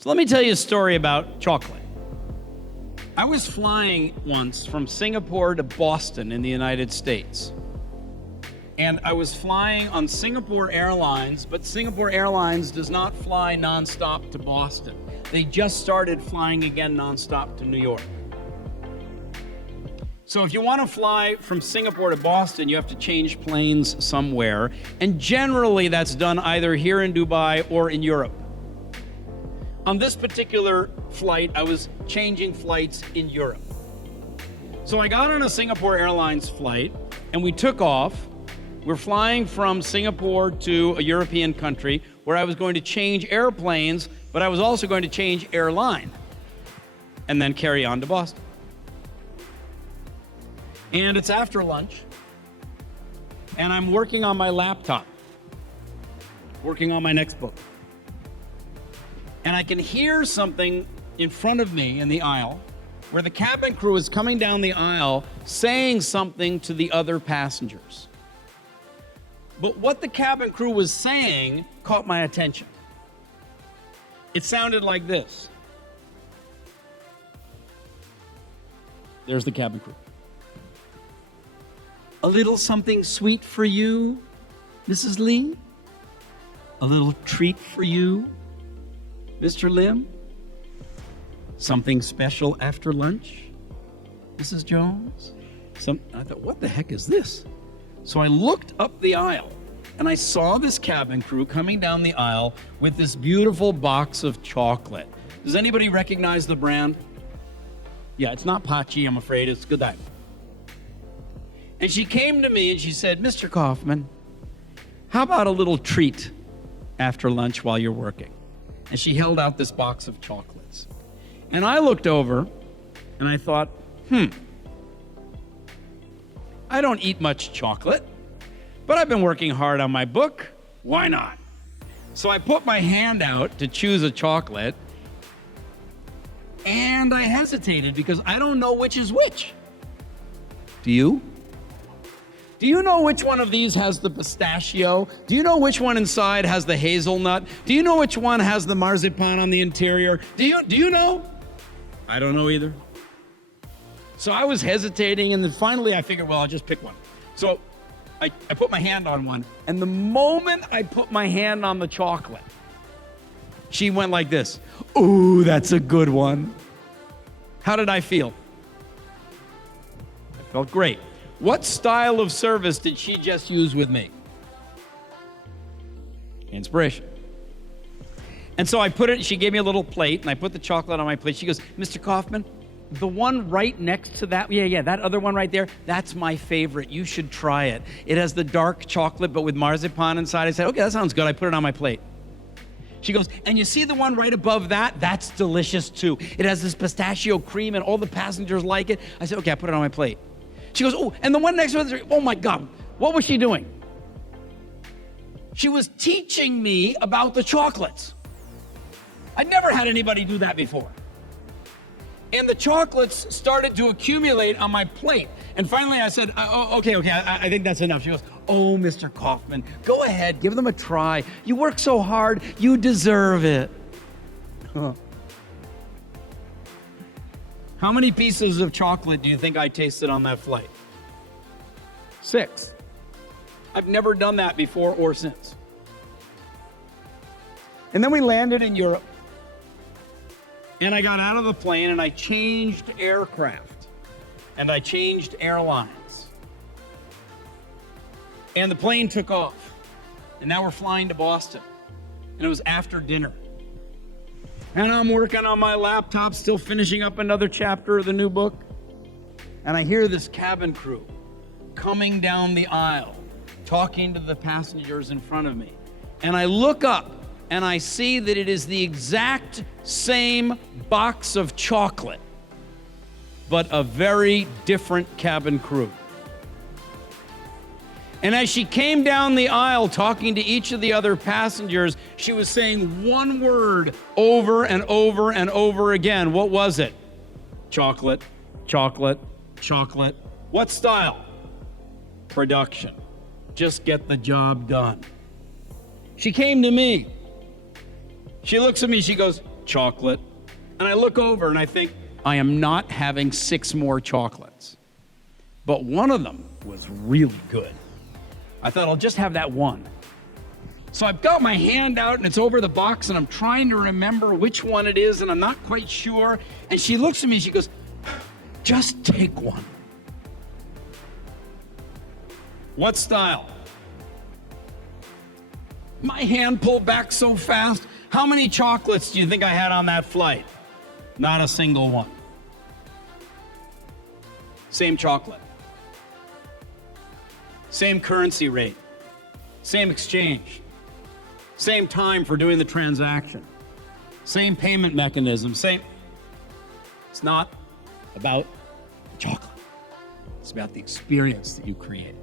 So let me tell you a story about chocolate. I was flying once from Singapore to Boston in the United States. And I was flying on Singapore Airlines, but Singapore Airlines does not fly nonstop to Boston. They just started flying again nonstop to New York. So if you want to fly from Singapore to Boston, you have to change planes somewhere. And generally that's done either here in Dubai or in Europe. On this particular flight, I was changing flights in Europe. So I got on a Singapore Airlines flight and we took off. We're flying from Singapore to a European country where I was going to change airplanes, but I was also going to change airline and then carry on to Boston. And it's after lunch and I'm working on my laptop, working on my next book. And I can hear something in front of me in the aisle where the cabin crew is coming down the aisle saying something to the other passengers. But what the cabin crew was saying caught my attention. It sounded like this. There's the cabin crew. A little something sweet for you, Mrs. Lee? A little treat for you, Mr. Lim? Something special after lunch, Mrs. Jones? I thought, what the heck is this? So I looked up the aisle and I saw this cabin crew coming down the aisle with this beautiful box of chocolate. Does anybody recognize the brand? Yeah, it's not Pachi, I'm afraid. It's Godiva. And she came to me and she said, Mr. Kaufman, how about a little treat after lunch while you're working? And she held out this box of chocolates. And I looked over and I thought, I don't eat much chocolate, but I've been working hard on my book. Why not? So I put my hand out to choose a chocolate and I hesitated because I don't know which is which. Do you? Do you know which one of these has the pistachio? Do you know which one inside has the hazelnut? Do you know which one has the marzipan on the interior? Do you know? I don't know either. So I was hesitating and then finally I figured, well, I'll just pick one. So I put my hand on one and the moment I put my hand on the chocolate, she went like this. Ooh, that's a good one. How did I feel? I felt great. What style of service did she just use with me? Inspiration. And so I put it, she gave me a little plate and I put the chocolate on my plate. She goes, Mr. Kaufman, the one right next to that, that other one right there, that's my favorite. You should try it. It has the dark chocolate, but with marzipan inside. I said, okay, that sounds good. I put it on my plate. She goes, and you see the one right above that? That's delicious too. It has this pistachio cream and all the passengers like it. I said, okay, I put it on my plate. She goes, oh, and the one next to it, oh my God, what was she doing? She was teaching me about the chocolates. I'd never had anybody do that before. And the chocolates started to accumulate on my plate. And finally I said, okay, I think that's enough. She goes, oh, Mr. Kaufman, go ahead, give them a try. You work so hard, you deserve it. How many pieces of chocolate do you think I tasted on that flight? 6. I've never done that before or since. And then we landed in Europe. And I got out of the plane and I changed aircraft. And I changed airlines. And the plane took off. And now we're flying to Boston. And it was after dinner. And I'm working on my laptop, still finishing up another chapter of the new book. And I hear this cabin crew coming down the aisle, talking to the passengers in front of me. And I look up and I see that it is the exact same box of chocolate, but a very different cabin crew. And as she came down the aisle talking to each of the other passengers, she was saying one word over and over and over again. What was it? Chocolate, chocolate, chocolate. What style? Production. Just get the job done. She came to me. She looks at me, she goes, chocolate. And I look over and I think, I am not having 6 more chocolates. But one of them was really good. I thought I'll just have that one. So I've got my hand out and it's over the box and I'm trying to remember which one it is and I'm not quite sure. And she looks at me and she goes, just take one. What style? My hand pulled back so fast. How many chocolates do you think I had on that flight? Not a single one. Same chocolate. Same currency rate. Same exchange. Same time for doing the transaction. Same payment mechanism. Same. It's not about the chocolate. It's about the experience that you create.